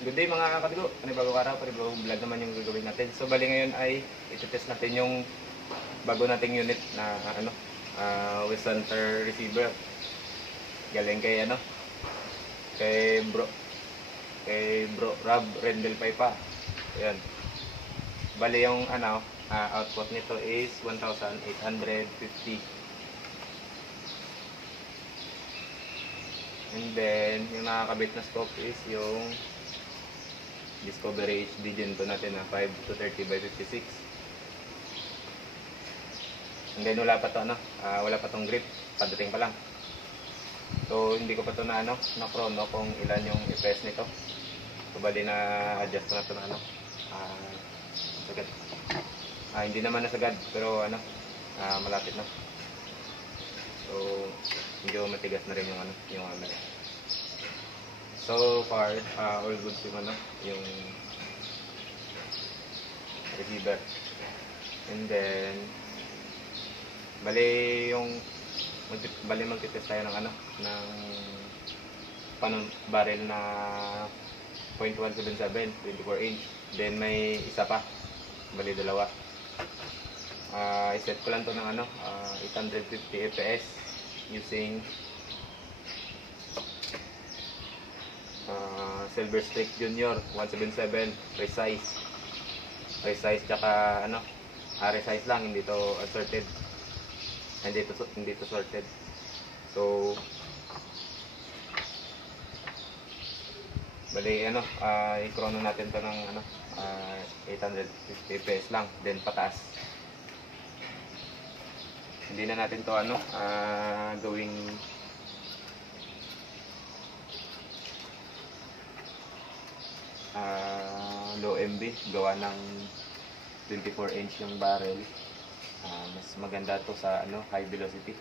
Good day mga katigo, panibagong araw, panibagong vlog naman yung gagawin natin. So bali ngayon ay iti-test natin yung bago nating unit na with center receiver. Galing kay kay bro Rob Rendel Paipa. Ayan. Bali yung output nito is 1,850. And then yung nakakabit na scope is yung Discovery HD Gen 2 natin na 5 to 30 by 56. And then wala pa tong grip, padating pa lang. So hindi ko pa to na chrono kung ilan yung FPS nito. So bali na adjust ko na to na sagad. Hindi naman nasagad pero malapit na. So medyo matigas na rin yung camera. So far, all good yung receiver. And then, magtitest tayo ng barrel na 0.177, 24 inch. Then may isa pa, bali dalawa. I-set ko lang to ng 850 fps using Silver Streak Junior 177 precise tsaka resize lang, hindi to assorted, hindi to sorted. So bali i-chrono natin to ng 850 fps lang, then pataas. Hindi na natin to gawing low MB, gawa ng 24 inch yung barrel. Mas maganda to sa high velocity.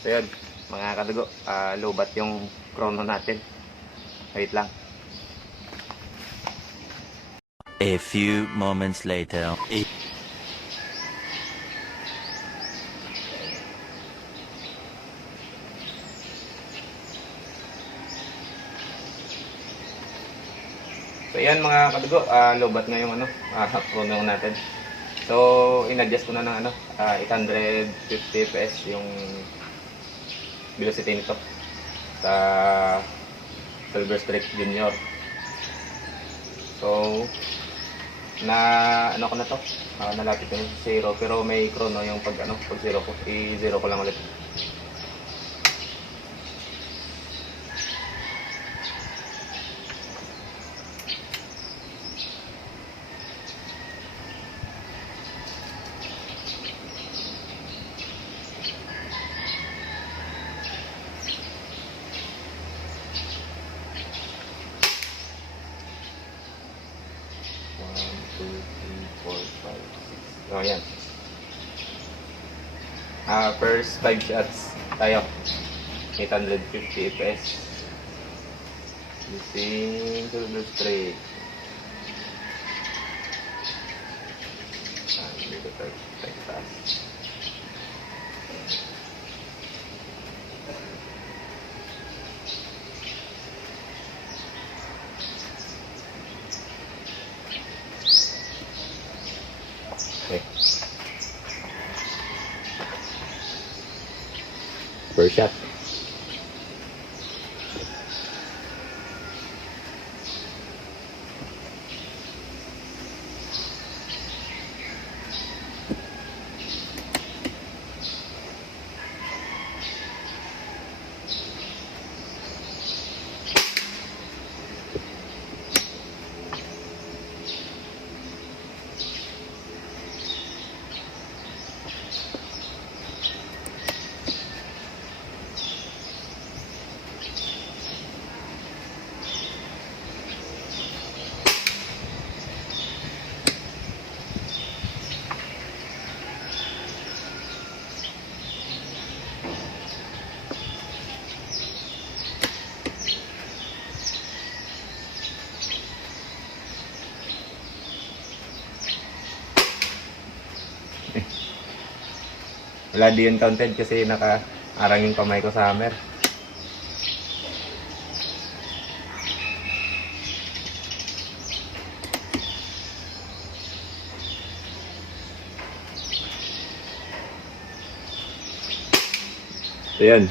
So yun, mga kadugo, lobat yung chrono natin. Wait lang. A few moments later. So yan mga kadugo, lobat nga yung chrono natin. So in-adjust ko na ng 850 fps yung velocity nito sa Silver Streak Junior. So ko na to, nalapit na yung 0 pero may chrono yung pag 0 ko, i-0 ko lang ulit. Oh, yan. First 5 shots tayo. 850 fps. Using Silver Streak. Dito tayo taas. Okay. First shot. Wala di yun counted kasi naka-arang yung kamay ko sa hammer. So yan.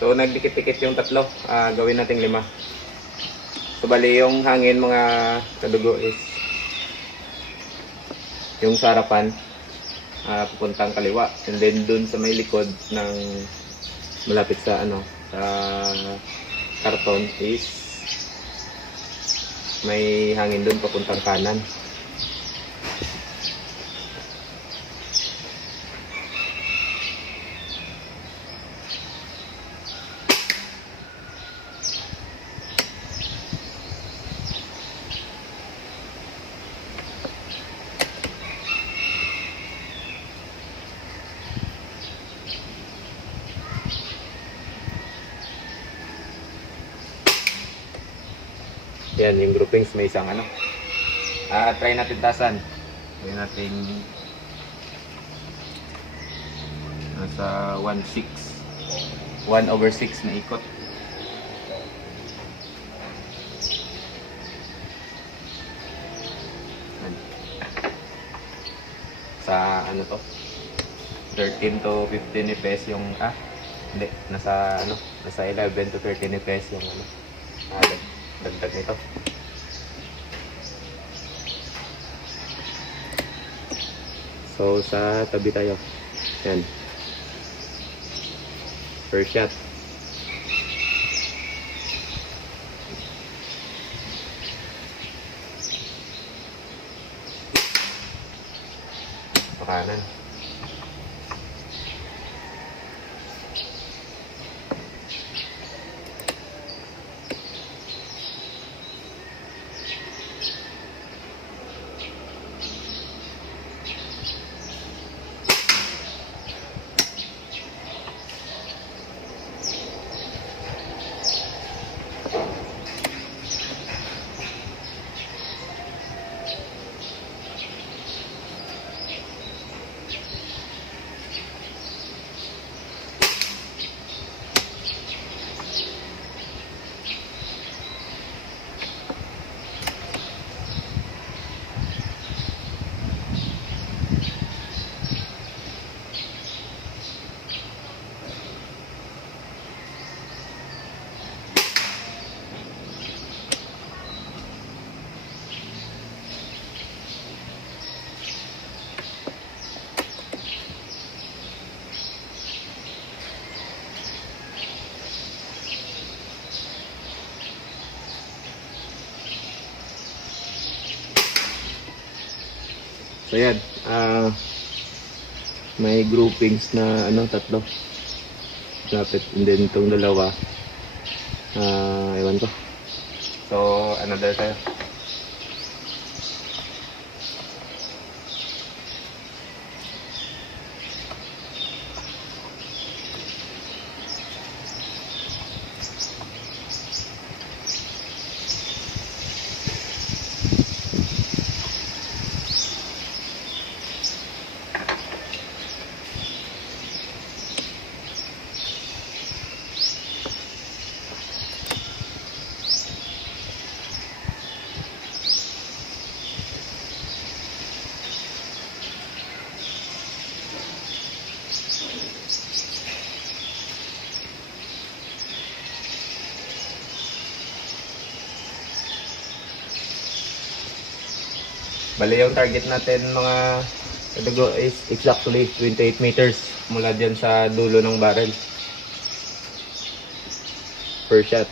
So nagdikit-dikit yung tatlo. Gawin nating 5. So bali yung hangin mga kadugo is yung sa harapan pupuntang kaliwa, and then dun sa may likod ng malapit sa sa karton is may hangin dun papuntang kanan. Yan, yung groupings may isang try natin tasan. Try natin nasa 1/6. 1/6 na ikot. Yan. Sa to? 13 to 15 FPS yung hindi, nasa 11 to 13 FPS yung dagdag nito. So sa tabi tayo. Yan. First shot. Pakanan. So yan, may groupings na tatlo. Lapit, and then itong dalawa, ewan ko. So, another tayo. Bali yung target natin mga kadugo is exactly 28 meters mula dyan sa dulo ng barrel per shot.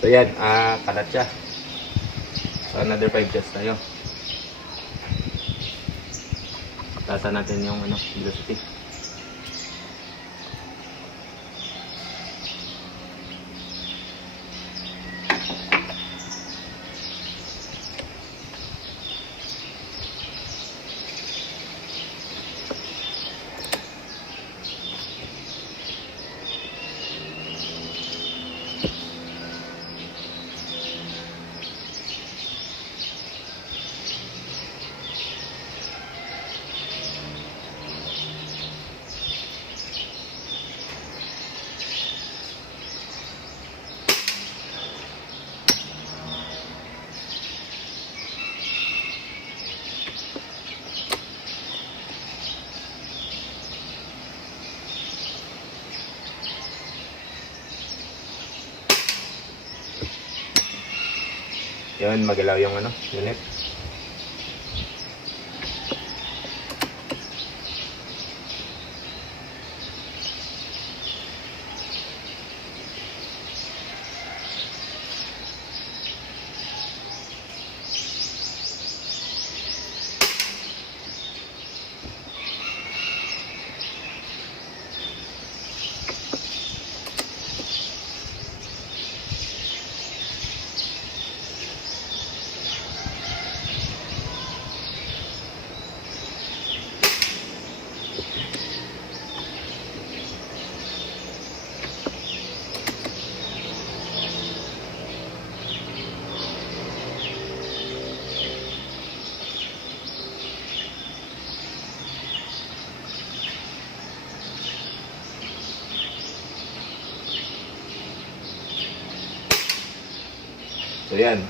So yan, kalat siya. So another 5 shots tayo. Taasan natin yung velocity. Yun, magilaw yung unit. So yan,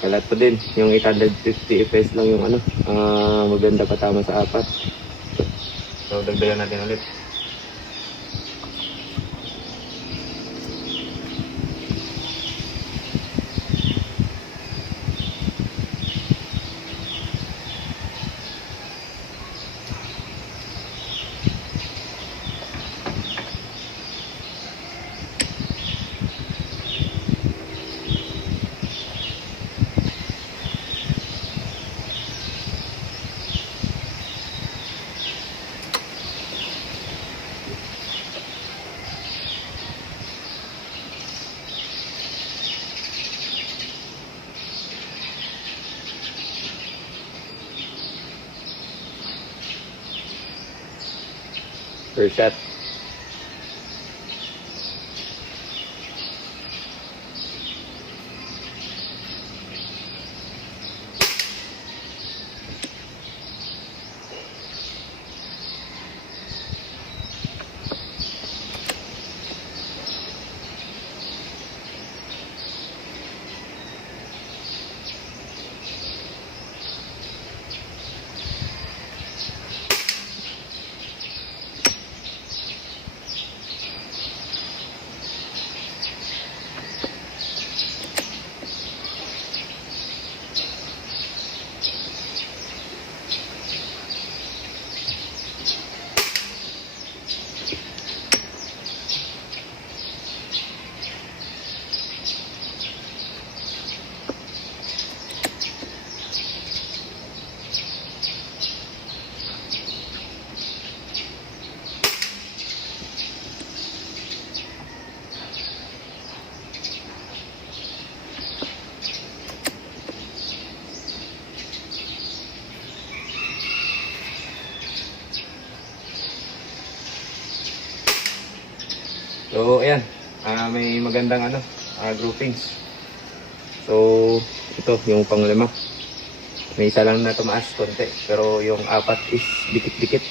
kalat pa din. Yung 850 fps lang yung maganda patama sa 4. So dagdagan natin ulit. First shot. So, ayan. May magandang groupings. So, ito yung pang-5. May isa lang na tumaas konti. Pero yung 4 is dikit-dikit.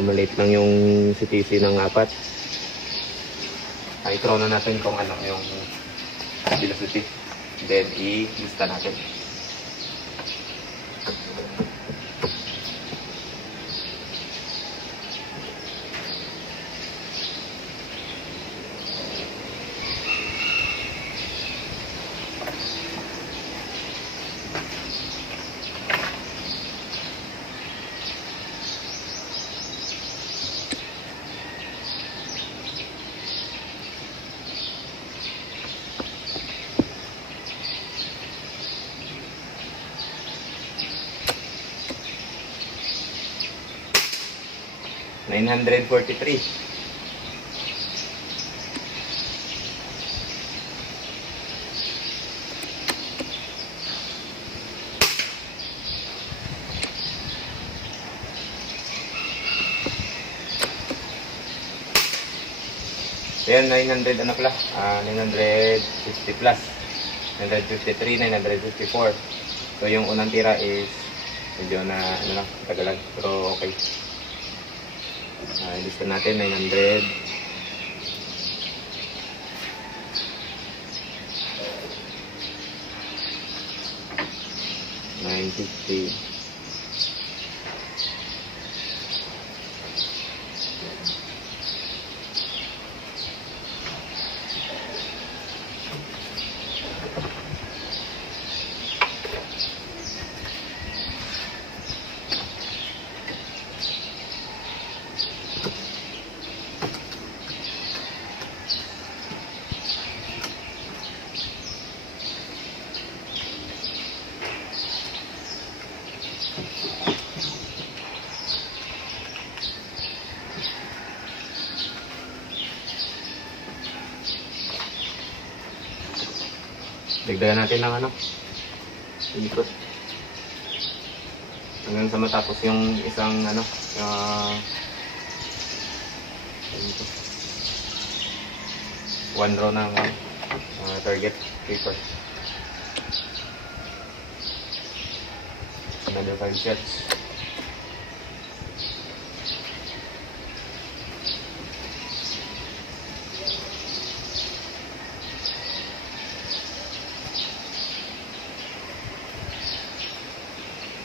Maliit lang yung CTC ng 4. I-throw na natin kung yung velocity. Then, i-lista natin. 943. So yan, 900 ano pala, 950 plus, 953, 954. So yung unang tira is medyo na ano lang, tagalan, pero okay. Ilista natin 900. $950. Dagdagan natin ng ano, ikot. Hanggang sa matapos yung isang ano, one row ng target paper. Another 5 shots.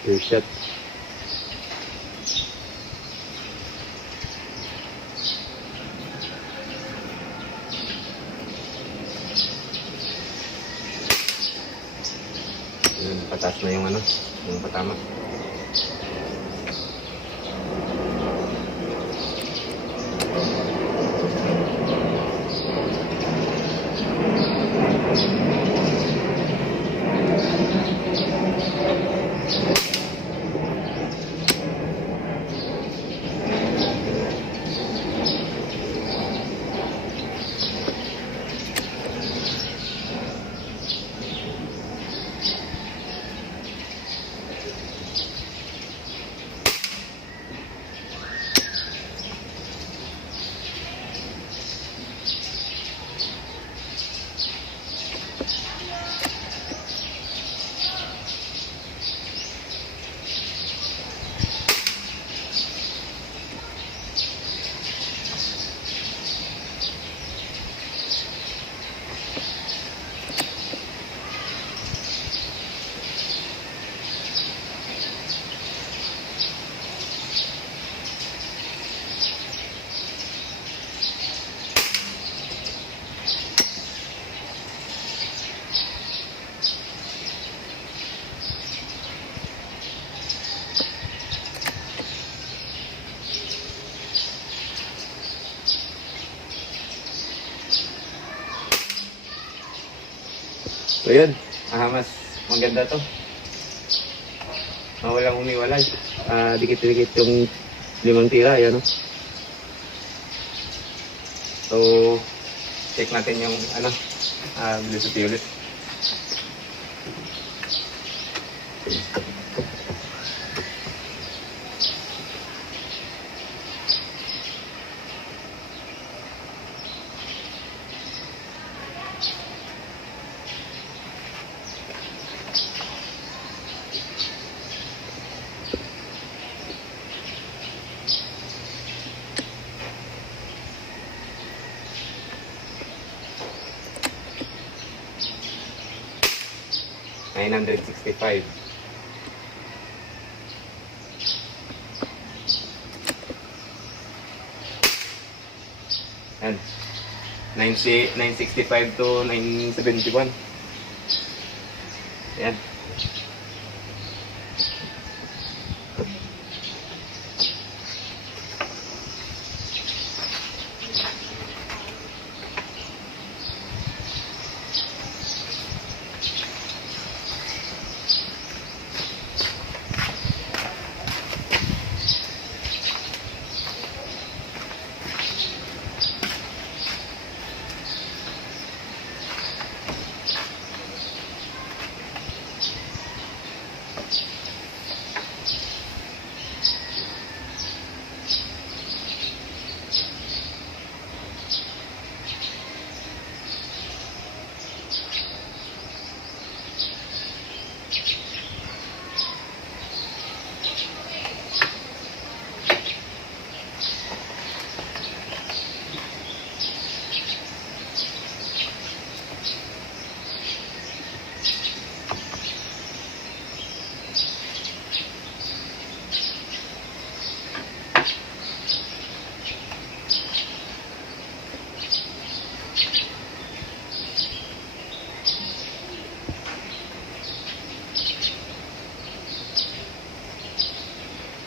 Two shot. Patas na yung ano, yung patama. So yun, mas maganda to. Walang umiwalay. Dikit-dikit yung 5 tira, yan o. So, check natin yung ano, velocity ulit. $965. And 965 to 971. Yan.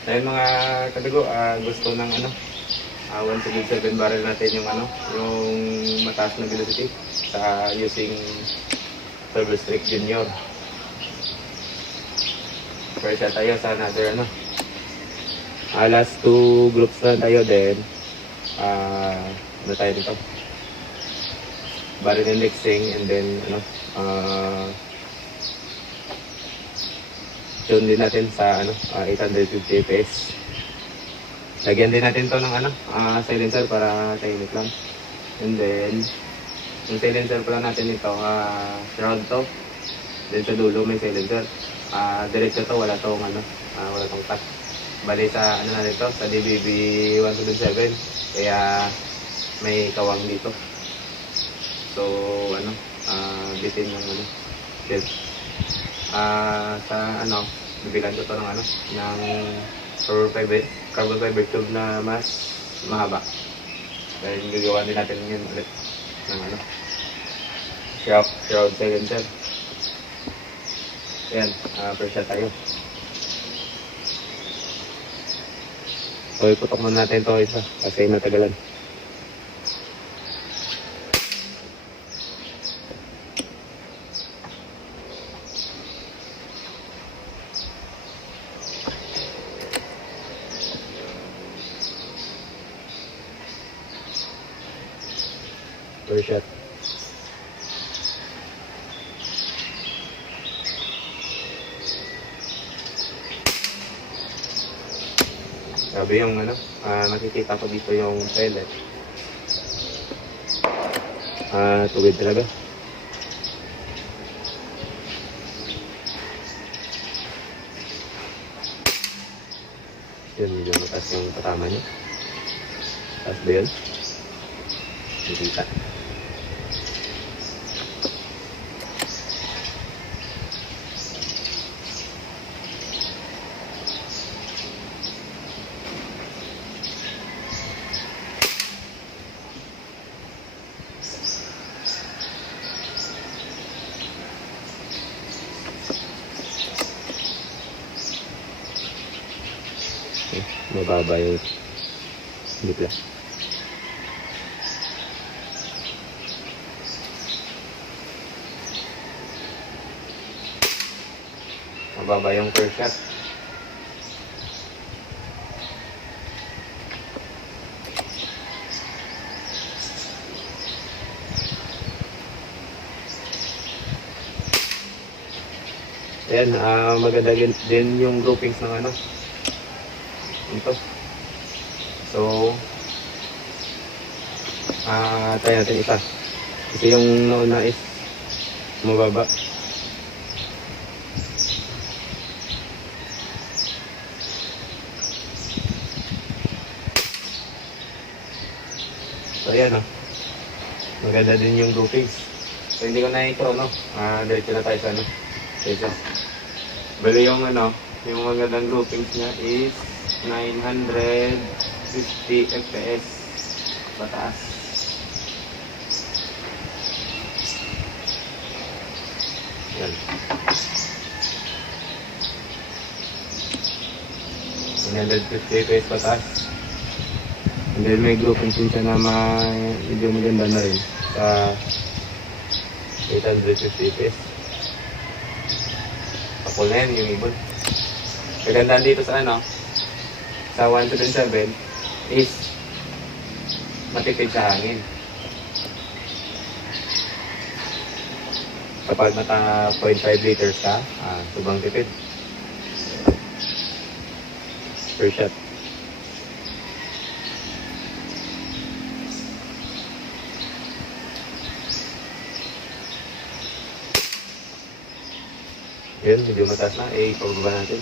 Dahil mga kadugo, gusto ng 177 barrel natin yung yung mataas na velocity sa using Turbo Strike Junior. First shot tayo sa another last 2 groups na tayo din. Ano tayo dito? Barrel indexing and then tune din natin sa 850 fps. Lagyan din natin to ng silencer para tahimik lang. And then yung silencer pala natin ito, shroud to. Then sa dulo may silencer. Diretso to, wala tong cut. Bali sa na nito, sa DBB 177. Kaya may kawang dito. So bitin yung shield. Sa bibilan ko to ng carbon fiber tube na mas mahaba. Dahil gagawa din natin yun ulit ng shroud silencer. Ayan, first shot tayo. So iputok muna natin to isa kasi matagalan. First shot. Sabi yung nakikita ko dito yung pellet. Tugid talaga. Yun, medyo mataas yung patama niya. Taas ba yun? Nakikita. Mababa yung dipla. Mababa yung first shot. Ayan, maganda din yung groupings ng ito. So, try natin isa. Kasi yung nauna is mababa. So, ayan maganda din yung groupings. So, hindi ko na i-chrono. Diretso na tayo sa isa. Bali yung yung magandang groupings niya is 950 fps pataas. Yan. 950 fps pataas. And then may groupings din siya na medyo maganda na rin sa 850 fps. Kapul na yan yung ibon. Kagandaan dito sa sa 177 is matipid sa hangin. Kapag naka 0.5 liters ka, sobrang tipid. Per shot. Yun, medyo mataas na. Pababa natin.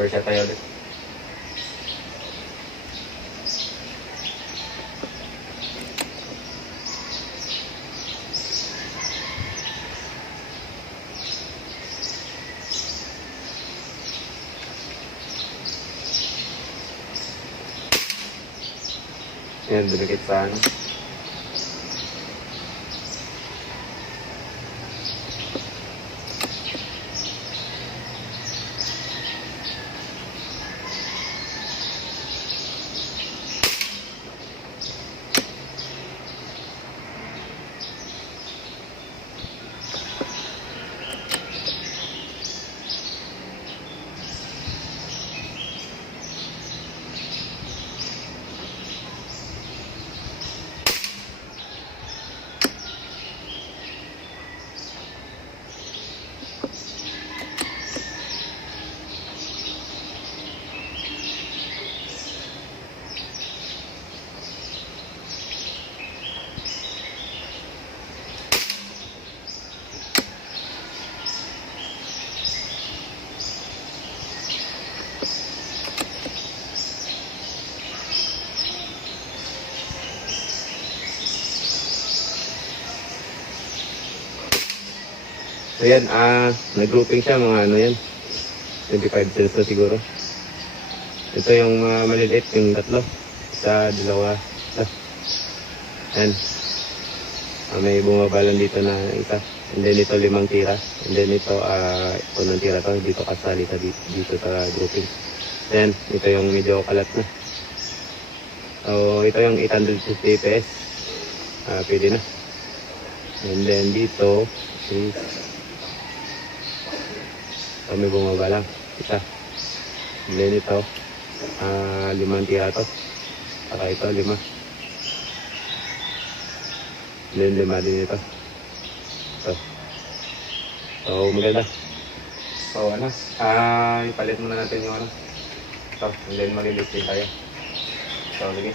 First shot tayo ulit. Yan, dumikit sa So yan, nag-grouping siya mga ano yan. 25 cells na siguro. Ito yung maliliit, yung tatlo. Isa, dalawa, isa. Yan. May bumabalon dito na isa. And then ito 5 tira. And then ito, unang tira to. Dito kasali sa dito sa grouping. Then, ito yung medyo kalat na. So, ito yung 850 PS. Pwede na. And then dito is may bumabalang. Isa. And then ito, 5 tira to. Saka ito, 5. And then 5 din ito. So, maganda. So, ano, ipalit muna natin yung ano. So, and then maliliit din tayo. So, sige.